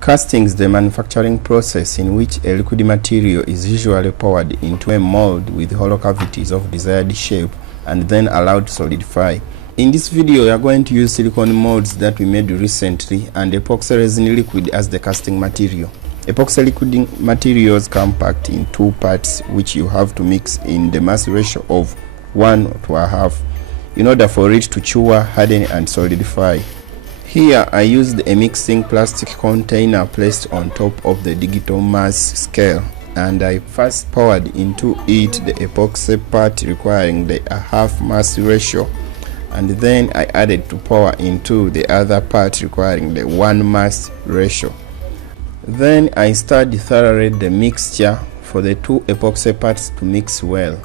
Casting is the manufacturing process in which a liquid material is usually poured into a mold with hollow cavities of desired shape and then allowed to solidify. In this video, we are going to use silicone molds that we made recently and epoxy resin liquid as the casting material. Epoxy liquid materials come packed in 2 parts, which you have to mix in the mass ratio of 1:1/2 in order for it to cure, harden and solidify. Here I used a mixing plastic container placed on top of the digital mass scale, and I first poured into it the epoxy part requiring the 1/2 mass ratio, and then I added to pour into the other part requiring the 1 mass ratio. Then I stirred thoroughly the mixture for the 2 epoxy parts to mix well.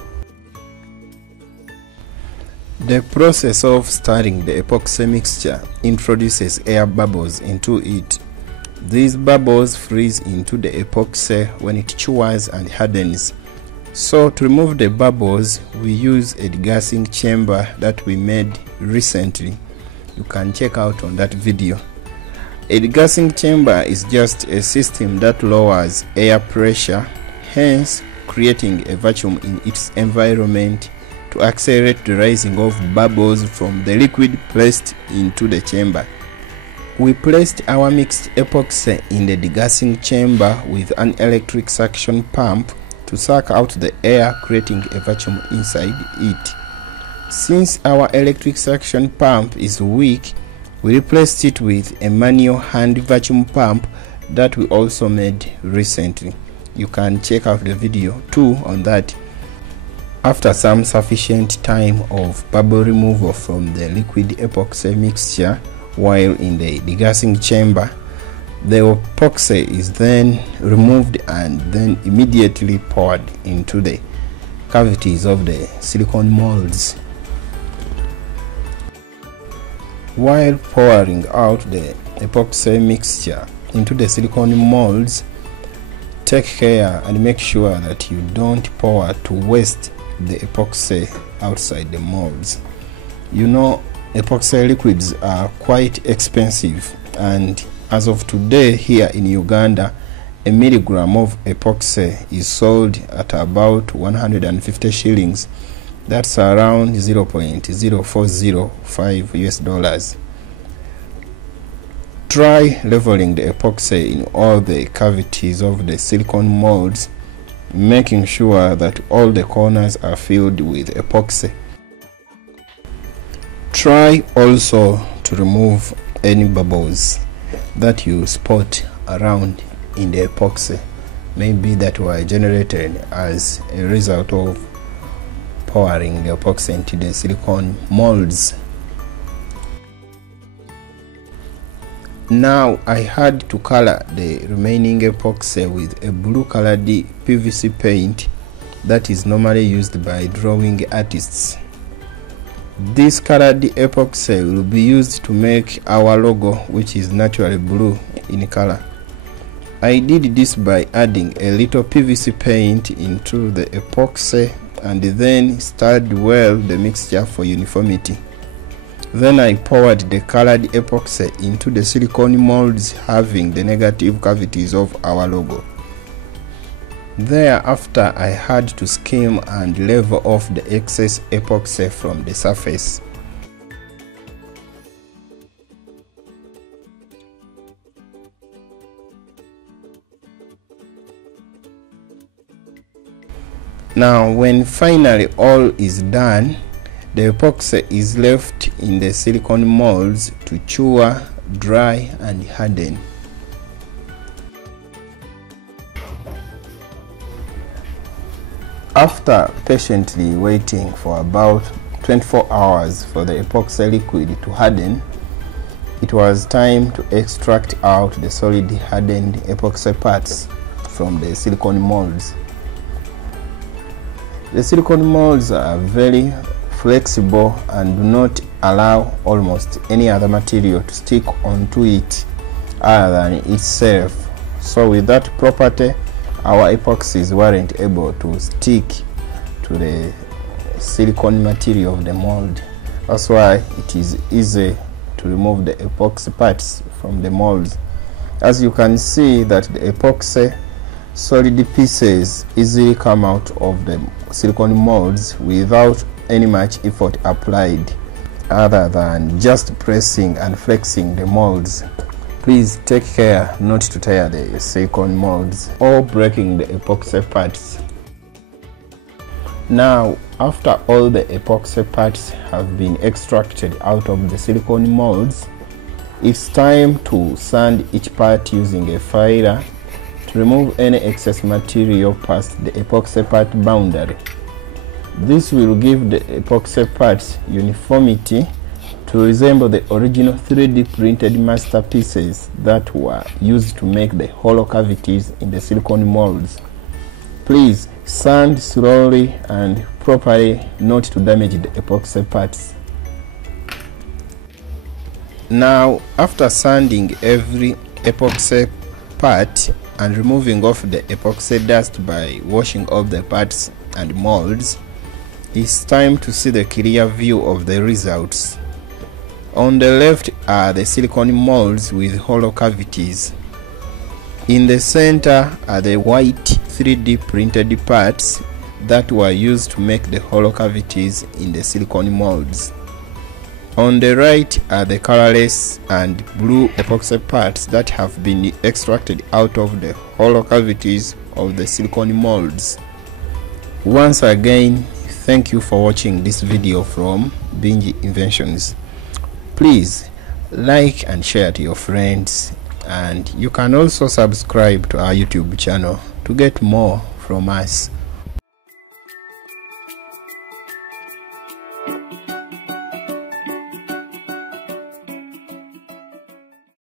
The process of stirring the epoxy mixture introduces air bubbles into it. These bubbles freeze into the epoxy when it cures and hardens. So to remove the bubbles, we use a degassing chamber that we made recently. You can check out on that video. A degassing chamber is just a system that lowers air pressure, hence creating a vacuum in its environment to accelerate the rising of bubbles from the liquid placed into the chamber. We placed our mixed epoxy in the degassing chamber with an electric suction pump to suck out the air, creating a vacuum inside it. Since our electric suction pump is weak, we replaced it with a manual hand vacuum pump that we also made recently. You can check out the video too on that. After some sufficient time of bubble removal from the liquid epoxy mixture while in the degassing chamber, the epoxy is then removed and then immediately poured into the cavities of the silicone molds. While pouring out the epoxy mixture into the silicone molds, take care and make sure that you don't pour to waste the epoxy outside the molds. You know, epoxy liquids are quite expensive, and as of today here in Uganda, a milligram of epoxy is sold at about 150 shillings. That's around $0.0405 US. Try leveling the epoxy in all the cavities of the silicone molds, making sure that all the corners are filled with epoxy. Try also to remove any bubbles that you spot around in the epoxy, maybe that were generated as a result of pouring the epoxy into the silicone molds. Now I had to color the remaining epoxy with a blue colored PVC paint that is normally used by drawing artists. This colored epoxy will be used to make our logo, which is naturally blue in color. I did this by adding a little PVC paint into the epoxy and then stirred well the mixture for uniformity. Then I poured the colored epoxy into the silicone molds having the negative cavities of our logo. Thereafter, I had to skim and level off the excess epoxy from the surface. Now, when finally all is done, the epoxy is left in the silicone molds to cure, dry and harden. After patiently waiting for about 24 hours for the epoxy liquid to harden, it was time to extract out the solid hardened epoxy parts from the silicone molds. The silicone molds are very flexible and do not allow almost any other material to stick onto it other than itself. So with that property, our epoxies weren't able to stick to the silicone material of the mold. That's why it is easy to remove the epoxy parts from the molds. As you can see that the epoxy solid pieces easily come out of the silicone molds without any much effort applied other than just pressing and flexing the molds. Please take care not to tear the silicone molds or breaking the epoxy parts. Now, after all the epoxy parts have been extracted out of the silicone molds, it's time to sand each part using a filer to remove any excess material past the epoxy part boundary. This will give the epoxy parts uniformity to resemble the original 3D printed masterpieces that were used to make the hollow cavities in the silicone molds. Please sand slowly and properly not to damage the epoxy parts. Now, after sanding every epoxy part and removing off the epoxy dust by washing off the parts and molds, it's time to see the clear view of the results. On the left are the silicone molds with hollow cavities. In the center are the white 3D printed parts that were used to make the hollow cavities in the silicone molds. On the right are the colorless and blue epoxy parts that have been extracted out of the hollow cavities of the silicone molds. Once again, thank you for watching this video from Bingy Inventions. Please like and share to your friends, and you can also subscribe to our YouTube channel to get more from us.